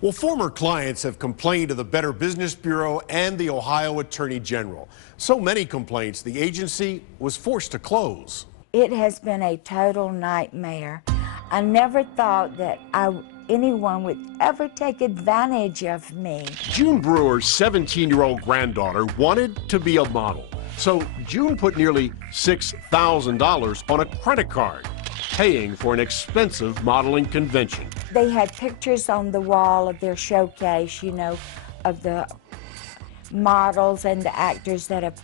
Well, former clients have complained to the Better Business Bureau and the Ohio Attorney General. So many complaints, the agency was forced to close. It has been a total nightmare. I never thought that anyone would ever take advantage of me. June Brewer's 17-year-old granddaughter wanted to be a model. So June put nearly $6,000 on a credit card, paying for an expensive modeling convention. They had pictures on the wall of their showcase, you know, of the models and the actors that have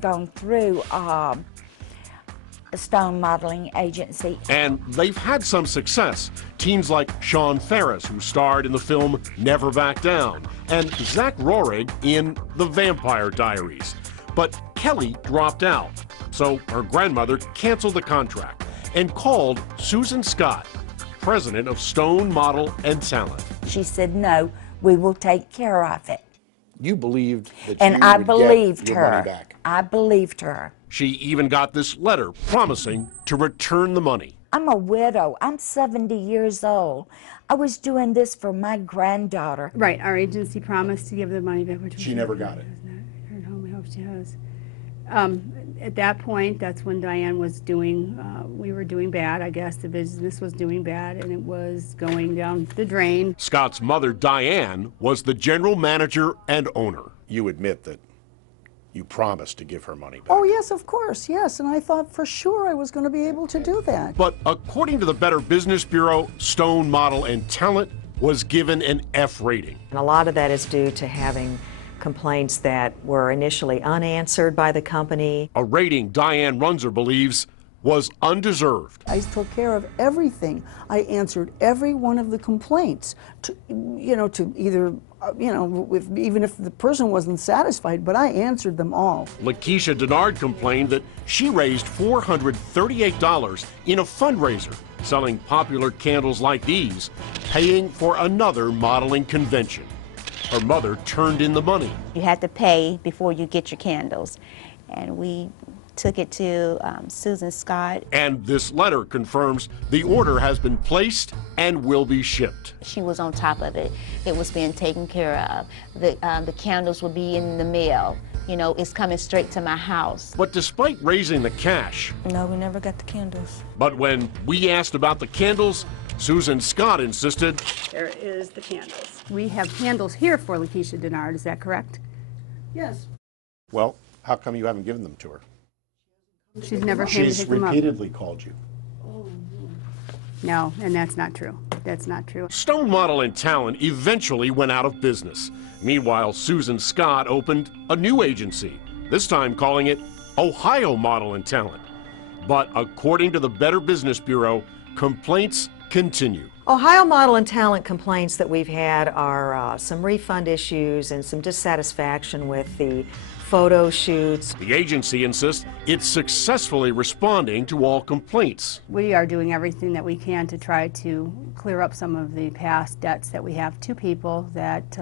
gone through a Stone Modeling Agency. And they've had some success. Teams like Sean Ferris, who starred in the film Never Back Down, and Zach Rohrig in The Vampire Diaries. But Kelly dropped out, so her grandmother canceled the contract and called Susan Scott, president of Stone Model and Talent. She said, no, we will take care of it. You believed that and you I would believed get your her. money back. I believed her. She even got this letter promising to return the money. I'm a widow. I'm 70 years old. I was doing this for my granddaughter. Right, our agency promised to give the money back. She never got it. I hope she has. At that point, that's when Diane was doing, we were doing bad, I guess. The business was doing bad, and it was going down the drain. Scott's mother, Diane, was the general manager and owner. You admit that you promised to give her money back. Oh, yes, of course, yes. And I thought for sure I was going to be able to do that. But according to the Better Business Bureau, Stone Model and Talent was given an F rating. And a lot of that is due to having complaints that were initially unanswered by the company. A rating Diane Runzer believes was undeserved. I took care of everything. I answered every one of the complaints, to either, even if the person wasn't satisfied, but I answered them all. Lakeisha Denard complained that she raised $438 in a fundraiser, selling popular candles like these, paying for another modeling convention. Her mother turned in the money. You had to pay before you get your candles. And we took it to Susan Scott. And this letter confirms the order has been placed and will be shipped. She was on top of it. It was being taken care of. The candles will be in the mail. You know, it's coming straight to my house. But despite raising the cash... No, we never got the candles. But when we asked about the candles, Susan Scott insisted... There is the candles. We have candles here for Lakeisha Denard, is that correct? Yes. Well, how come you haven't given them to her? She's never came to She's pick them up. repeatedly called you. No, and that's not true. That's not true. Stone Model and Talent eventually went out of business. Meanwhile, Susan Scott opened a new agency, this time calling it Ohio Model and Talent. But according to the Better Business Bureau, complaints continue. Ohio Model and Talent complaints that we've had are some refund issues and some dissatisfaction with the photo shoots. The agency insists it's successfully responding to all complaints. We are doing everything that we can to try to clear up some of the past debts that we have to people that,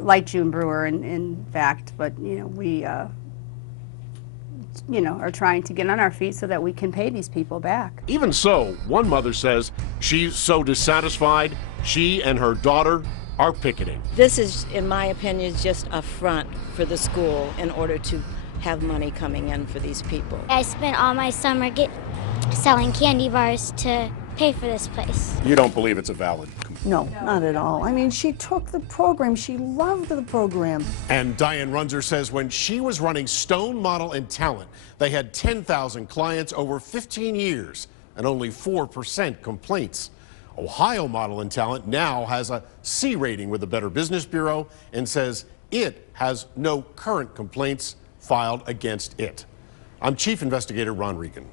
like June Brewer, in fact, but we are trying to get on our feet so that we can pay these people back. Even so, one mother says she's so dissatisfied, she and her daughter are picketing. This is, in my opinion, just a front for the school in order to have money coming in for these people. I spent all my summer selling candy bars to pay for this place. You don't believe it's a valid complaint? No, not at all. I mean, she took the program. She loved the program. And Diane Runzer says when she was running Stone Model and Talent, they had 10,000 clients over 15 years and only 4% complaints. Ohio Model and Talent now has a C rating with the Better Business Bureau and says it has no current complaints filed against it. I'm Chief Investigator Ron Regan.